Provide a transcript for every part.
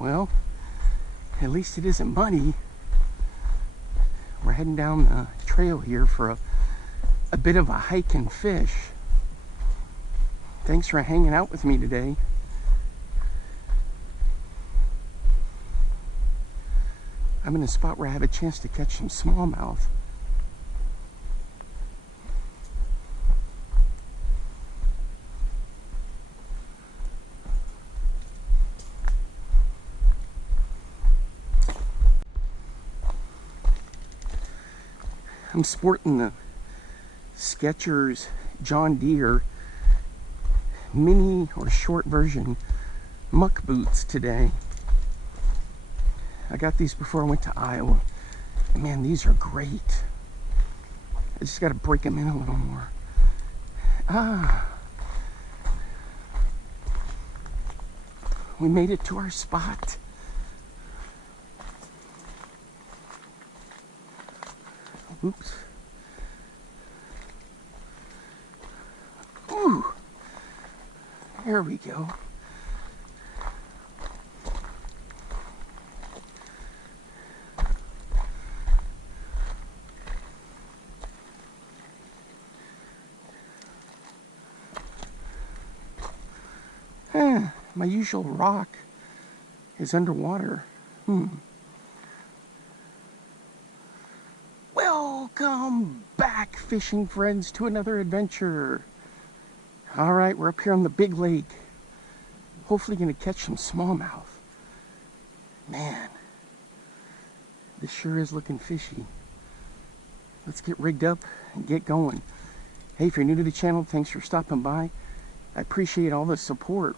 Well, at least it isn't muddy. We're heading down the trail here for a bit of a hike and fish. Thanks for hanging out with me today. I'm in a spot where I have a chance to catch some smallmouth. I'm sporting the Skechers John Deere mini or short version muck boots today. I got these before I went to Iowa. And man, these are great. I just got to break them in a little more. We made it to our spot. Oops. Ooh. There we go. My usual rock is underwater. Welcome back, fishing friends, to another adventure. All right, we're up here on the big lake. Hopefully gonna catch some smallmouth. Man, this sure is looking fishy. Let's get rigged up and get going. Hey, if you're new to the channel, thanks for stopping by. I appreciate all the support.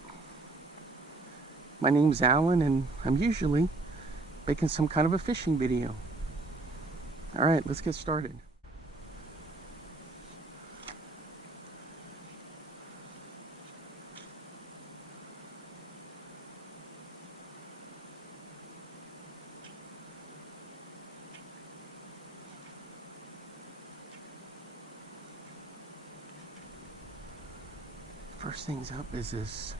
My name's Alan, and I'm usually making some kind of a fishing video. All right, let's get started. First things up is this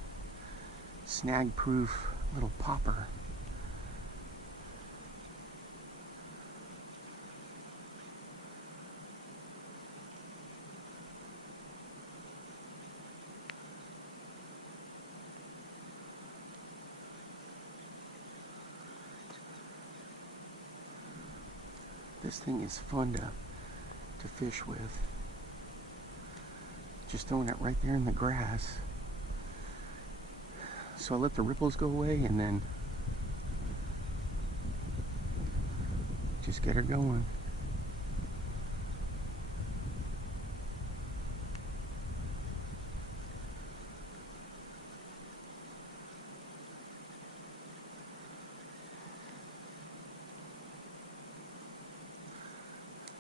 snag-proof little popper. This thing is fun to fish with. Just throwing it right there in the grass. So I let the ripples go away and then just get her going.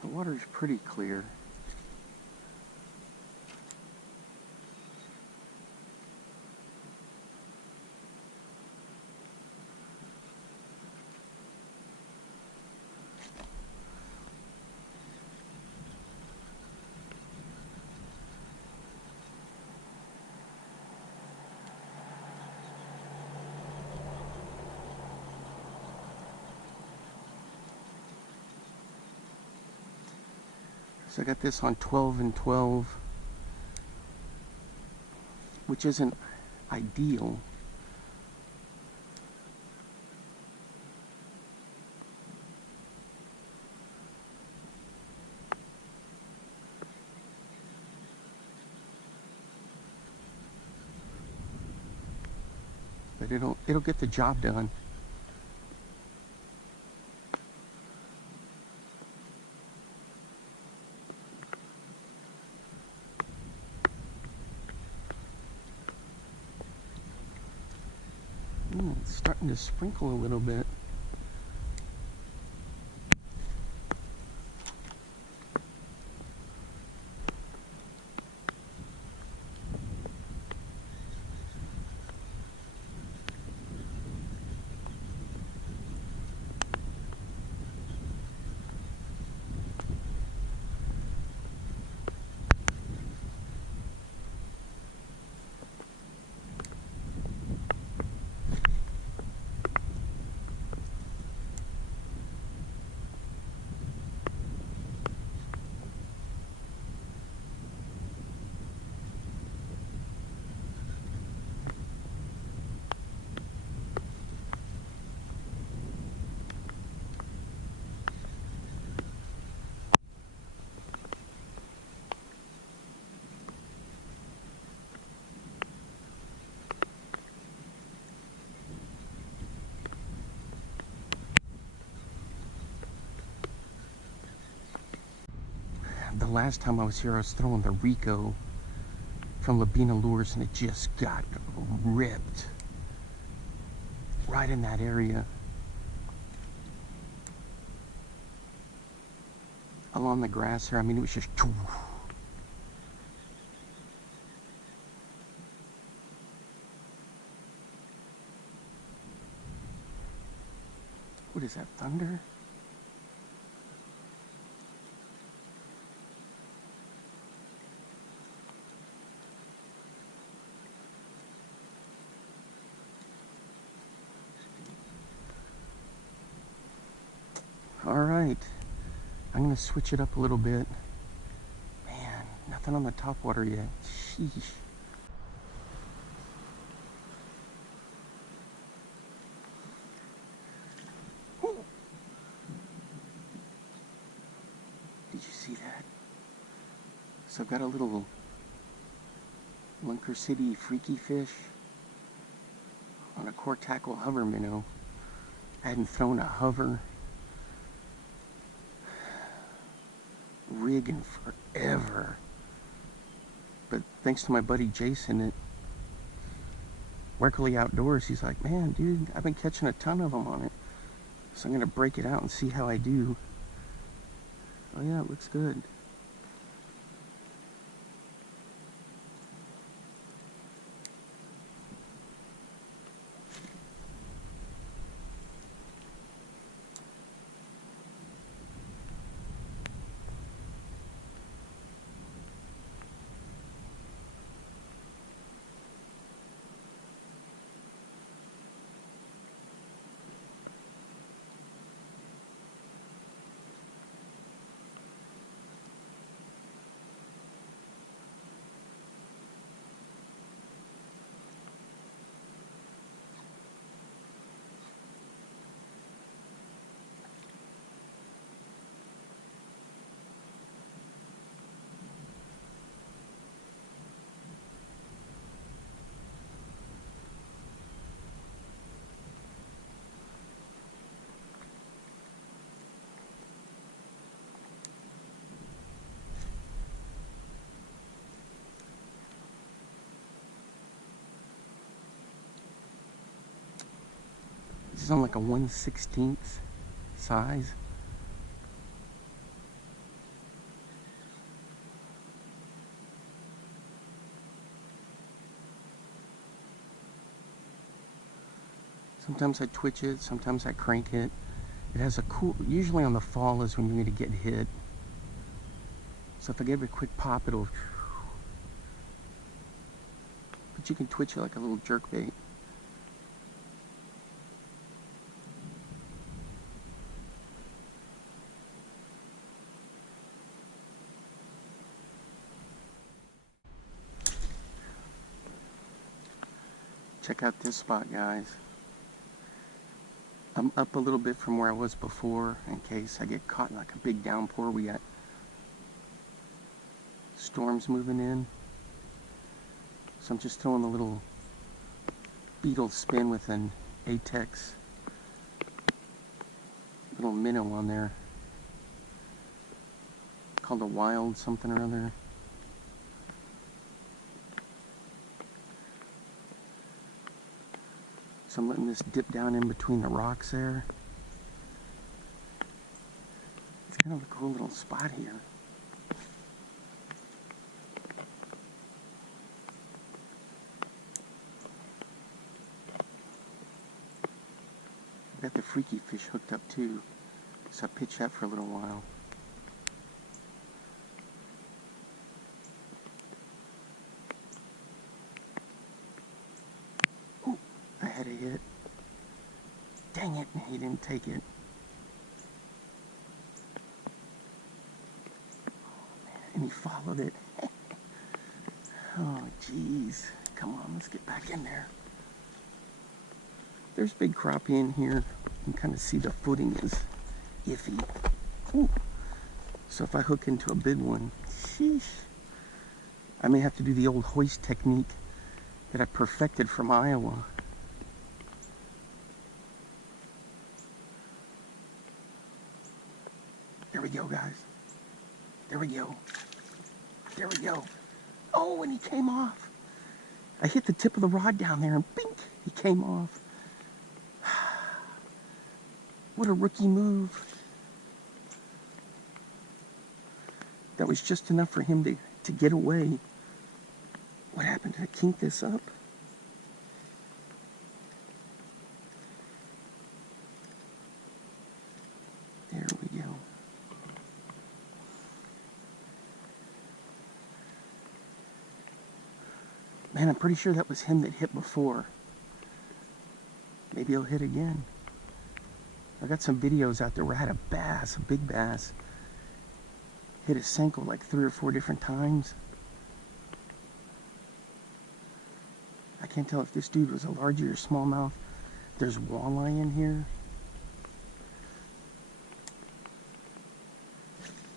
The water's pretty clear. So I got this on 12 and 12, which isn't ideal. But it'll get the job done. It's starting to sprinkle a little bit. last time I was here, I was throwing the Rico from Labina Lures, and it just got ripped right in that area along the grass here. I mean, it was just what is that, thunder? All right, I'm gonna switch it up a little bit. Man, nothing on the top water yet. Sheesh. Did you see that? So I've got a little Lunker City freaky fish on a core tackle hover minnow. I hadn't thrown a hover rig in forever, but thanks to my buddy Jason at Werkley Outdoors, he's like, man, dude, I've been catching a ton of them on it, so I'm gonna break it out and see how I do. Oh yeah, it looks good. This is on like a 1/16 size. Sometimes I twitch it, sometimes I crank it. It has a cool, usually on the fall is when you're going to get hit. So if I give it a quick pop, it'll, but you can twitch it like a little jerk bait. Check out this spot, guys. I'm up a little bit from where I was before in case I get caught in like a big downpour. We got storms moving in. So I'm just throwing a little beetle spin with an Atex little minnow on there. Called a wild something or other. So I'm letting this dip down in between the rocks there. It's kind of a cool little spot here. I've got the freaky fish hooked up too, so I pitched that for a little while. I had a hit. Dang it, he didn't take it. Oh, man. And he followed it. Oh, jeez. Come on, let's get back in there. There's big crappie in here. You can kind of see the footing is iffy. Ooh. So if I hook into a big one, sheesh, I may have to do the old hoist technique that I perfected from Iowa. There we go, guys. There we go. There we go. Oh, and he came off. I hit the tip of the rod down there and bink, he came off. What a rookie move. That was just enough for him to get away. What happened? Did I kink this up? There we go. Man, I'm pretty sure that was him that hit before. Maybe he'll hit again. I got some videos out there where I had a bass, a big bass, hit his Senko like 3 or 4 different times. I can't tell if this dude was a largie or smallmouth. There's walleye in here.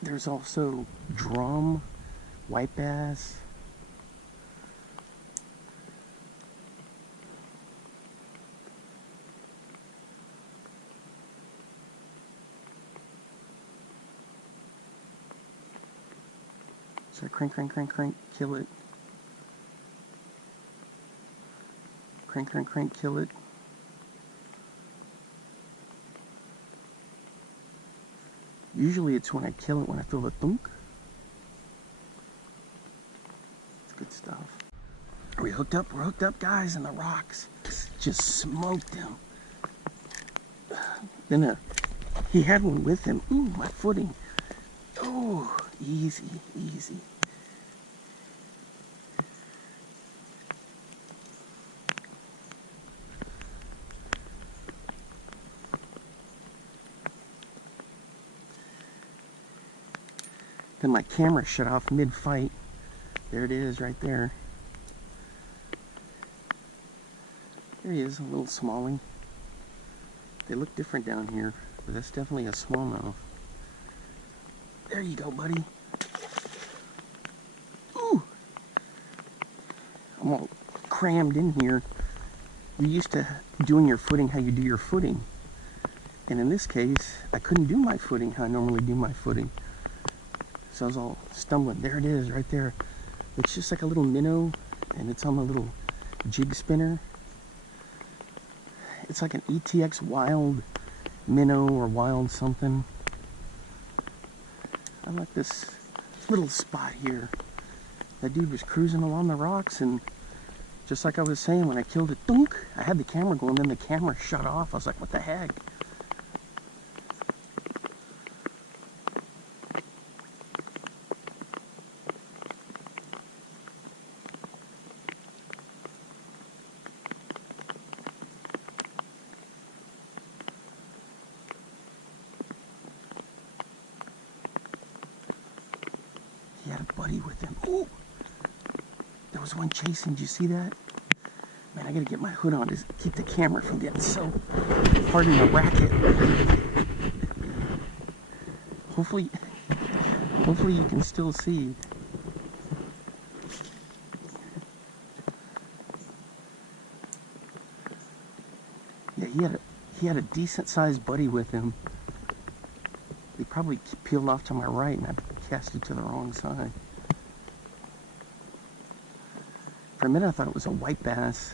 There's also drum, white bass. So crank, crank, crank, crank, kill it. Crank, crank, crank, kill it. Usually it's when I kill it when I feel the thunk. It's good stuff. Are we hooked up? We're hooked up, guys, in the rocks. Just smoked him. Then he had one with him. Ooh, my footing. Oh, easy, easy. Then my camera shut off mid-fight. There it is, right there. There he is, a little smallie. They look different down here, but that's definitely a smallmouth. There you go, buddy. Ooh! I'm all crammed in here. You're used to doing your footing how you do your footing. And in this case, I couldn't do my footing how I normally do my footing. So I was all stumbling. There it is, right there. It's just like a little minnow, and it's on a little jig spinner. It's like an ETX wild minnow or wild something. I like this little spot here. That dude was cruising along the rocks, and just like I was saying, when I killed it, thunk, I had the camera going, then the camera shut off. I was like, what the heck? He had a buddy with him. Ooh! There was one chasing. Did you see that? Man, I gotta get my hood on to keep the camera from getting so hard in the racket. Hopefully you can still see. Yeah, he had a decent sized buddy with him. He probably peeled off to my right, and I cast it to the wrong side. For a minute I thought it was a white bass.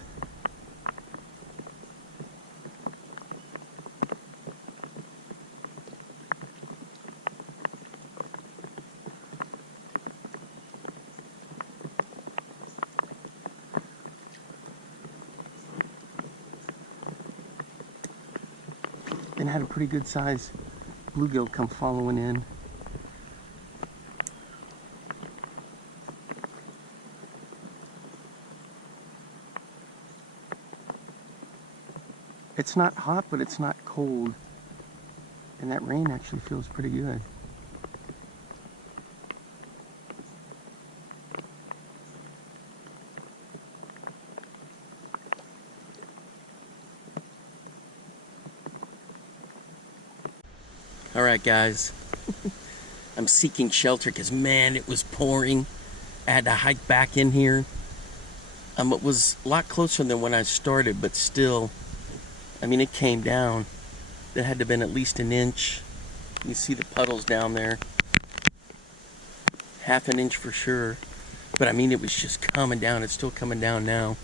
Then I had a pretty good size bluegill come following in. It's not hot, but it's not cold. And that rain actually feels pretty good. All right, guys. I'm seeking shelter because, man, it was pouring. I had to hike back in here. It was a lot closer than when I started, but still, I mean, it came down. It had to have been at least an inch. You see the puddles down there. half an inch for sure. But I mean, it was just coming down. It's still coming down now.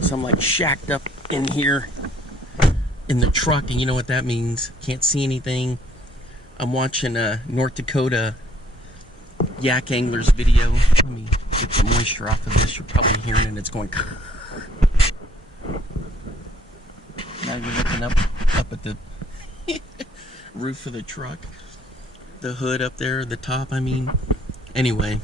So I'm like shacked up in here in the truck, and you know what that means. Can't see anything. I'm watching a North Dakota yak anglers video. Let me get the moisture off of this. You're probably hearing it. It's going. Now you're looking up at the roof of the truck. The hood up there, the top, I mean. Anyway.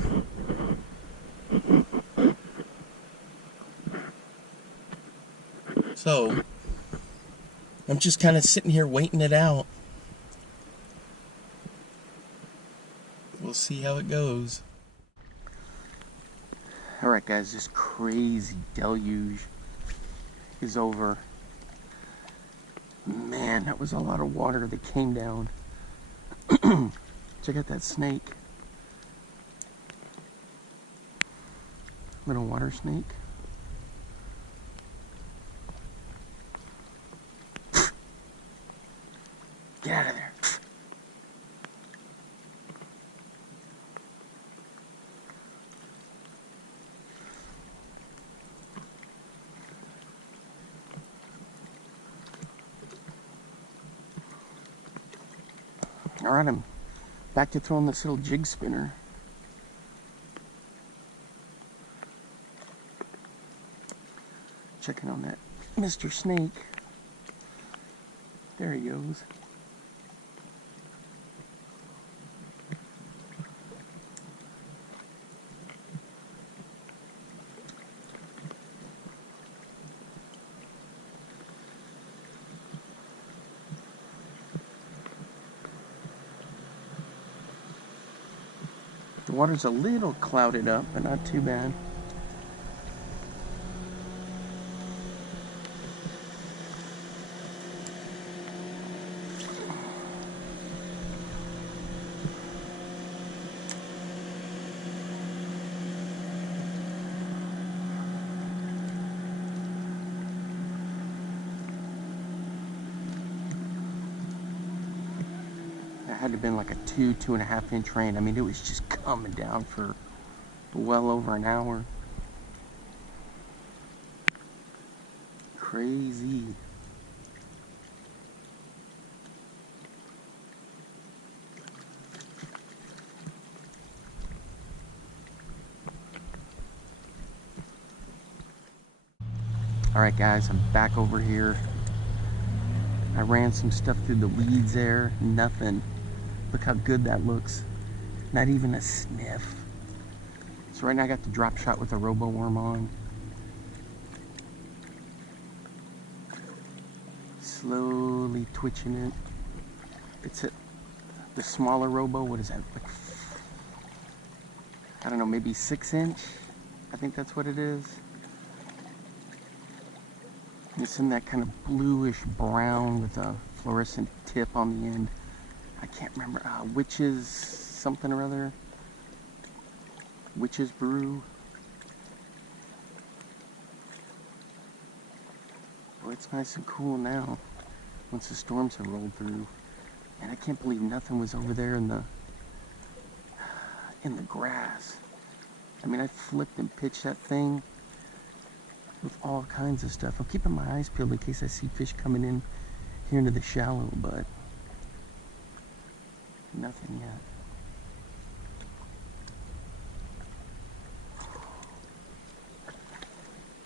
So, I'm just kind of sitting here waiting it out. We'll see how it goes. Alright guys, this crazy deluge is over. Man, that was a lot of water that came down. Check out that snake. Little water snake. Get out of there. Alright, I'm back to throwing this little jig spinner. Checking on that Mr. Snake. There he goes. The water's a little clouded up, but not too bad. Had to have been like a 2.5 inch rain. I mean, it was just coming down for well over an hour. Crazy. Alright guys, I'm back over here. I ran some stuff through the weeds there. Nothing. Look how good that looks. Not even a sniff. So right now I got the drop shot with the robo worm on. Slowly twitching it. It's the smaller robo. What is that? Like, I don't know, maybe 6 inch? I think that's what it is. It's in that kind of bluish brown with a fluorescent tip on the end. I can't remember. Witch's something or other. Witch's Brew. Boy, it's nice and cool now. Once the storms have rolled through. And I can't believe nothing was over there in the grass. I mean, I flipped and pitched that thing with all kinds of stuff. I'm keeping my eyes peeled in case I see fish coming in here into the shallow, but nothing yet.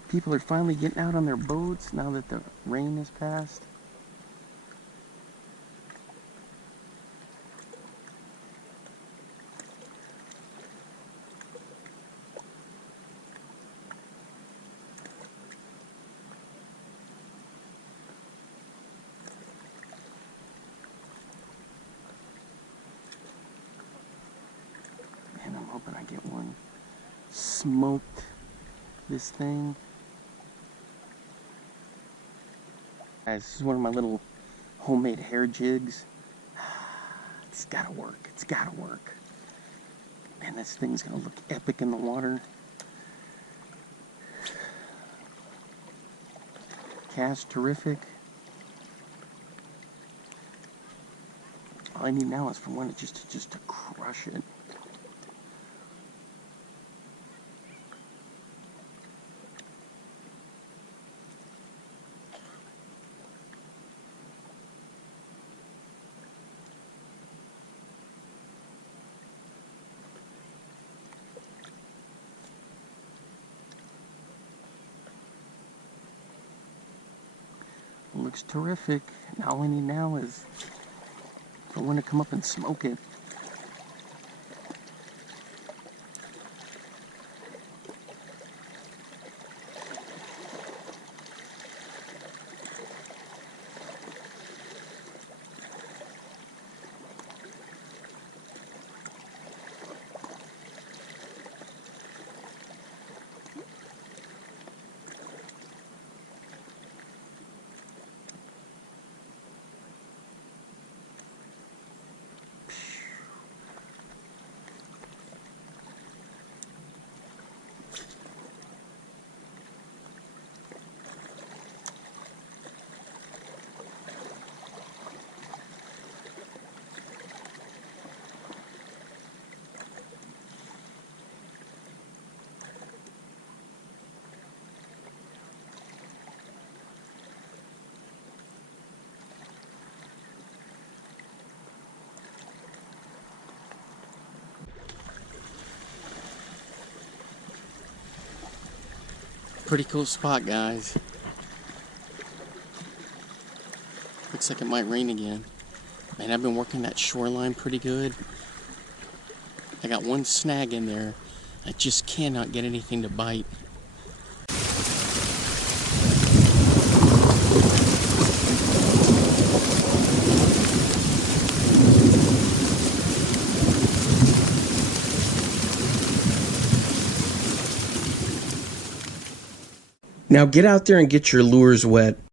People are finally getting out on their boats now that the rain has passed. And I'm hoping I get one smoked this thing. Guys, this is one of my little homemade hair jigs. It's gotta work. It's gotta work. Man, this thing's gonna look epic in the water. Cast terrific. All I need now is for one just to crush it. looks terrific. And all we need now is for one to come up and smoke it. Pretty cool spot, guys. Looks like it might rain again. Man, I've been working that shoreline pretty good. I got one snag in there. I just cannot get anything to bite. Now get out there and get your lures wet.